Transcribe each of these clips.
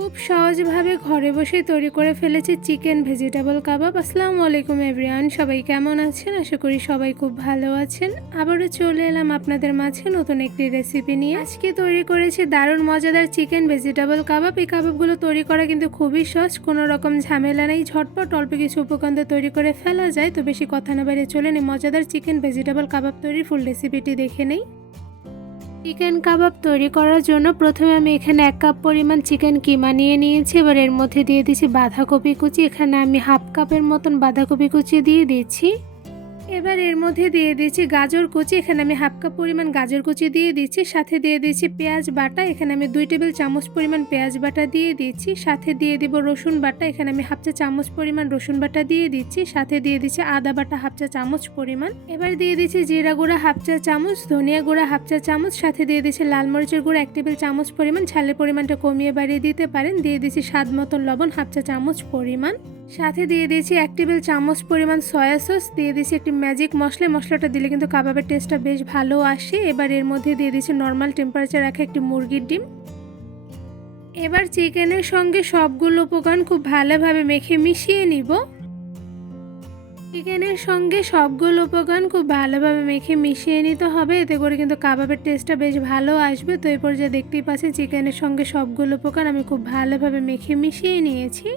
খুব সহজভাবে ঘরে বসে তৈরি করে ফেলেছি চিকেন ভেজিটেবল কাবাব। আসসালামু আলাইকুম এভরিওয়ান, সবাই কেমন আছেন? আশা করি সবাই খুব ভালো আছেন। আবারও চলে এলাম আপনাদের মাঝে নতুন একটি রেসিপি নিয়ে। আজকে তৈরি করেছি দারুণ মজাদার চিকেন ভেজিটেবল কাবাব। এই কাবাবগুলো তৈরি করা কিন্তু খুবই সহজ, কোনো রকম ঝামেলা নেই, ঝটপট অল্প কিছু উপকরণ তৈরি করে ফেলা যায়। তো বেশি কথা না বাইরে চলেন এই মজাদার চিকেন ভেজিটেবল কাবাব তৈরির ফুল রেসিপিটি দেখে নেই। চিকেন কাবাব তৈরি করার জন্য প্রথমে আমি এখানে 1 কাপ পরিমাণ চিকেন কিমা নিয়ে নিয়েছি। এবার এর মধ্যে দিয়ে দিচ্ছি বাঁধাকপি কুচি। এখানে আমি হাফ কাপের মতন বাঁধাকপি কুচি দিয়ে দিচ্ছি। এবার এর মধ্যে দিয়ে দিচ্ছি গাজর কুচি। এখানে আমি হাফ কাপ পরিমাণ গাজর কুচি দিয়ে দিচ্ছি। সাথে দিয়ে দিচ্ছি পেঁয়াজ বাটা। এখানে আমি 2 টেবিল চামচ পরিমাণ পেঁয়াজ বাটা দিয়ে দিচ্ছি। সাথে দিয়ে দিব রসুন বাটা। এখানে আমি হাফ চা চামচ পরিমাণ রসুন বাটা দিয়ে দিচ্ছি। সাথে দিয়ে দিচ্ছি আদা বাটা হাফ চা চামচ পরিমাণ। এবার দিয়ে দিচ্ছি জিরা গুঁড়া হাফ চা চামচ, ধনিয়া গুঁড়া হাফ চা চামচ। সাথে দিয়ে দিচ্ছি লাল মরিচের গুঁড়া 1 টেবিল চামচ পরিমাণ। ঝালের পরিমাণটা কমিয়ে বাড়িয়ে দিতে পারেন। দিয়ে দিচ্ছি স্বাদ মতন লবণ হাফ চা চামচ পরিমাণ। সাথে দিয়ে দিয়েছি 1 টেবিল চামচ পরিমাণ সয়া সস। দিয়ে দিয়েছি একটি ম্যাজিক মশলাটা দিলে কিন্তু কাবাবের টেস্টটা বেশ ভালো আসে। এবার এর মধ্যে দিয়ে দিয়েছি নর্মাল টেম্পারেচার রাখা একটি মুরগির ডিম। এবার চিকেনের সঙ্গে সবগুলো উপকরণ খুব ভালোভাবে মেখে মিশিয়ে নিব। চিকেনের সঙ্গে সবগুলো উপকরণ খুব ভালোভাবে মেখে মিশিয়ে নিতে হবে, এতে করে কিন্তু কাবাবের টেস্টটা বেশ ভালো আসবে। তো এই পর্যায়ে দেখতেই পাচ্ছেন চিকেনের সঙ্গে সবগুলো উপকরণ আমি খুব ভালোভাবে মেখে মিশিয়ে নিয়েছি।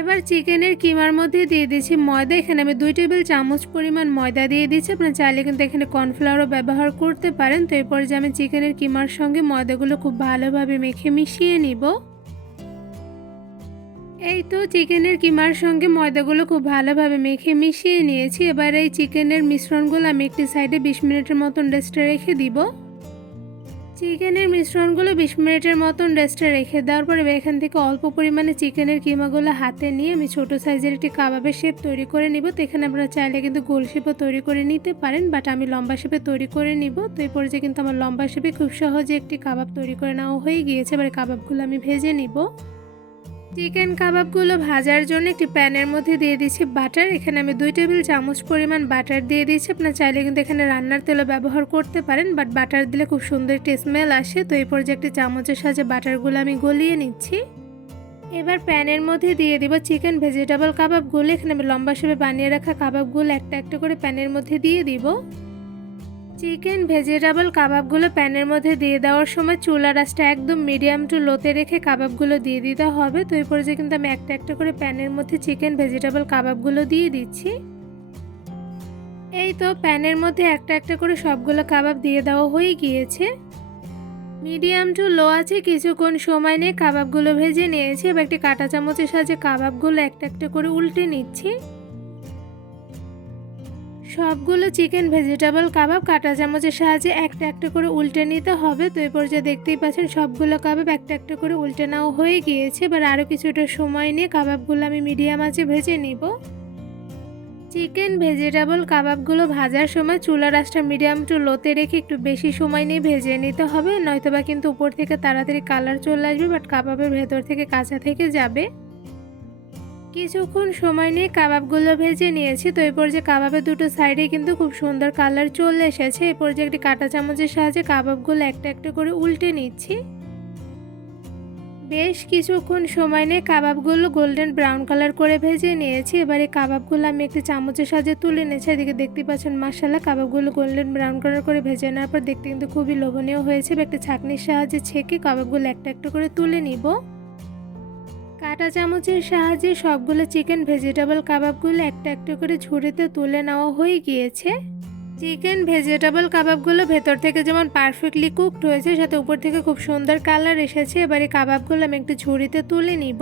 এবার চিকেনের কিমার মধ্যে দিয়ে দিচ্ছি ময়দা। এখানে আমি 2 টেবিল চামচ পরিমাণ ময়দা দিয়ে দিচ্ছি। আপনারা চাইলে কিন্তু এখানে কর্নফ্লাওয়ারও ব্যবহার করতে পারেন। তো এরপর যে আমি চিকেনের কিমার সঙ্গে ময়দাগুলো খুব ভালোভাবে মেখে মিশিয়ে নিব। এই তো চিকেনের কিমার সঙ্গে ময়দাগুলো খুব ভালোভাবে মেখে মিশিয়ে নিয়েছি। এবার এই চিকেনের মিশ্রণগুলো আমি একটি সাইডে 20 মিনিটের মতন রেস্টে রেখে দিব। চিকেনের মিশ্রণগুলো 20 মিনিটের মতন রেস্টে রেখে দেওয়ার পরে এখান থেকে অল্প পরিমাণে চিকেনের কিমাগুলো হাতে নিয়ে আমি ছোট সাইজের একটি কাবাবের শেপ তৈরি করে নিব। তো এখানে আপনারা চাইলে কিন্তু গোল শেপও তৈরি করে নিতে পারেন, বাট আমি লম্বা শেপে তৈরি করে নিব। তো এই পর্যায়ে কিন্তু আমার লম্বা শেপে খুব সহজে একটি কাবাব তৈরি করে নেওয়া হয়ে গিয়েছে। এবার কাবাবগুলো আমি ভেজে নিব। চিকেন কাবাবগুলো ভাজার জন্য একটি প্যানের মধ্যে দিয়ে দিচ্ছি বাটার। এখানে আমি 2 টেবিল চামচ পরিমাণ বাটার দিয়ে দিচ্ছি। আপনারা চাইলে কিন্তু এখানে রান্নার তেলও ব্যবহার করতে পারেন, বাট বাটার দিলে খুব সুন্দর একটি স্মেল আসে। তো এই পর্যায়ে একটি চামচের সাহায্যে বাটারগুলো আমি গলিয়ে নিচ্ছি। এবার প্যানের মধ্যে দিয়ে দিব চিকেন ভেজিটেবল কাবাবগুলো। এখানে আমি লম্বা শেপে বানিয়ে রাখা কাবাবগুলো একটা একটা করে প্যানের মধ্যে দিয়ে দিব। চিকেন ভেজিটেবল কাবাবগুলো প্যানের মধ্যে দিয়ে দেওয়ার সময় চুলার আঁচটা একদম মিডিয়াম টু লোতে রেখে কাবাবগুলো দিয়ে দিতে হবে। তো এই পর্যায়ে কিন্তু আমি একটা একটা করে প্যানের মধ্যে চিকেন ভেজিটেবল কাবাবগুলো দিয়ে দিচ্ছি। এই তো প্যানের মধ্যে একটা একটা করে সবগুলো কাবাব দিয়ে দেওয়া হয়ে গিয়েছে। মিডিয়াম টু লো আছে কিছুক্ষণ সময় নিয়ে কাবাবগুলো ভেজে নিয়েছি। এবার একটি কাঁটা চামচের সাহায্যে কাবাবগুলো একটা একটা করে উল্টে নিচ্ছি। সবগুলো চিকেন ভেজিটেবল কাবাব কাঁটা চামচের সাহায্যে একটা একটা করে উল্টে নিতে হবে। তো এই পর্যায়ে দেখতেই পাচ্ছেন সবগুলো কাবাব একটা একটা করে উল্টে নেওয়া হয়ে গিয়েছে। এবার আরও কিছুটা সময় নিয়ে কাবাবগুলো আমি মিডিয়াম আঁচে ভেজে নিব। চিকেন ভেজিটেবল কাবাবগুলো ভাজার সময় চুলার আঁচটা মিডিয়াম টু লোতে রেখে একটু বেশি সময় নিয়ে ভেজে নিতে হবে, নয়তোবা কিন্তু উপর থেকে তাড়াতাড়ি কালার চলে আসবে, বাট কাবাবের ভেতর থেকে কাঁচা থেকে যাবে। কিছুক্ষণ সময় নিয়ে কাবাবগুলো ভেজে নিয়েছি। তো এই পর্যায়ে কাবাবের দুটো সাইডে কিন্তু খুব সুন্দর কালার চলে এসেছে। এই পর্যায়ে একটি কাঁটা চামচের সাহায্যে কাবাবগুলো একটা একটা করে উল্টে নিচ্ছি। বেশ কিছুক্ষণ সময় নিয়ে কাবাবগুলো গোল্ডেন ব্রাউন কালার করে ভেজে নিয়েছি। এবার এই কাবাবগুলো আমি একটি চামচের সাহায্যে তুলে নিয়েছি। এদিকে দেখতে পাচ্ছেন মাশাআল্লাহ কাবাবগুলো গোল্ডেন ব্রাউন কালার করে ভেজে নেওয়ার পর দেখতে কিন্তু খুবই লোভনীয় হয়েছে। একটি ছাঁকনির সাহায্যে ছেঁকে কাবাবগুলো একটা একটা করে তুলে নিব। কাঁটা চামচের সাহায্যে সবগুলো চিকেন ভেজিটেবল কাবাবগুলো একটা একটা করে ঝুড়িতে তুলে নেওয়া হয়ে গিয়েছে। চিকেন ভেজিটেবল কাবাবগুলো ভেতর থেকে যেমন পারফেক্টলি কুকড হয়েছে, সাথে উপর থেকে খুব সুন্দর কালার এসেছে। এবার এই কাবাবগুলো আমি একটু ঝুড়িতে তুলে নিব।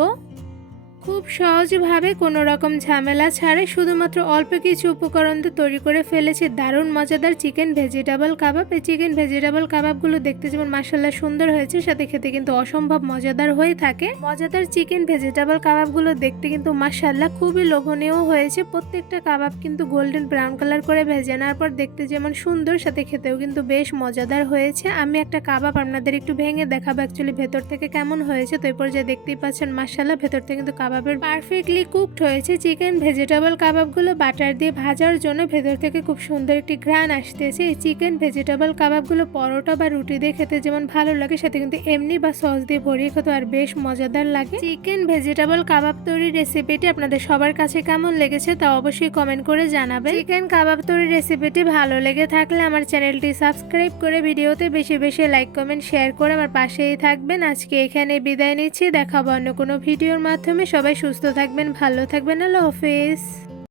খুব সহজভাবে কোনো রকম ঝামেলা ছাড়াই শুধুমাত্র অল্প কিছু উপকরণ দিয়ে তৈরি করে ফেলেছি দারুণ মজাদার চিকেন ভেজিটেবল কাবাব। এই চিকেন ভেজিটেবল কাবাবগুলো দেখতে যেমন মাশাআল্লাহ সুন্দর হয়েছে, সাথে খেতে কিন্তু অসম্ভব মজাদার হয়ে থাকে। মজাদার চিকেন ভেজিটেবল কাবাবগুলো দেখতে কিন্তু মাশাআল্লাহ খুবই লোভনীয় হয়েছে। প্রত্যেকটা কাবাব কিন্তু গোল্ডেন ব্রাউন কালার করে ভেজে নেওয়ার পর দেখতে যেমন সুন্দর, সাথে খেতেও কিন্তু বেশ মজাদার হয়েছে। আমি একটা কাবাব আপনাদের একটু ভেঙে দেখাবো অ্যাকচুয়ালি ভেতর থেকে কেমন হয়েছে। তো এই পর্যায়ে দেখতেই পাচ্ছেন মাশাআল্লাহ ভেতর থেকে কিন্তু কাবাবের পারফেক্টলি কুকড হয়েছে। চিকেন ভেজিটেবল কাবাবগুলো বাটার দিয়ে ভাজার জন্য ভেতর থেকে খুব সুন্দর একটি ঘ্রাণ আসতেছে। এই চিকেন ভেজিটেবল কাবাবগুলো পরোটা বা রুটি দিয়ে খেতে যেমন ভালো লাগে, সাথে কিন্তু এমনি বা সস দিয়ে ভরিয়ে খেতে আর বেশ মজাদার লাগে। চিকেন ভেজিটেবল কাবাব তৈরির রেসিপিটি আপনাদের সবার কাছে কেমন লেগেছে তা অবশ্যই কমেন্ট করে জানাবেন। চিকেন কাবাব তৈরির রেসিপিটি ভালো লেগে থাকলে আমার চ্যানেলটি সাবস্ক্রাইব করে ভিডিওতে বেশি বেশি লাইক কমেন্ট শেয়ার করে আমার পাশেই থাকবেন। আজকে এখানে বিদায় নিচ্ছি, দেখাবো অন্য কোনো ভিডিওর মাধ্যমে। সবাই সুস্থ থাকবেন, ভালো থাকবেন, আল্লাহ হাফেজ।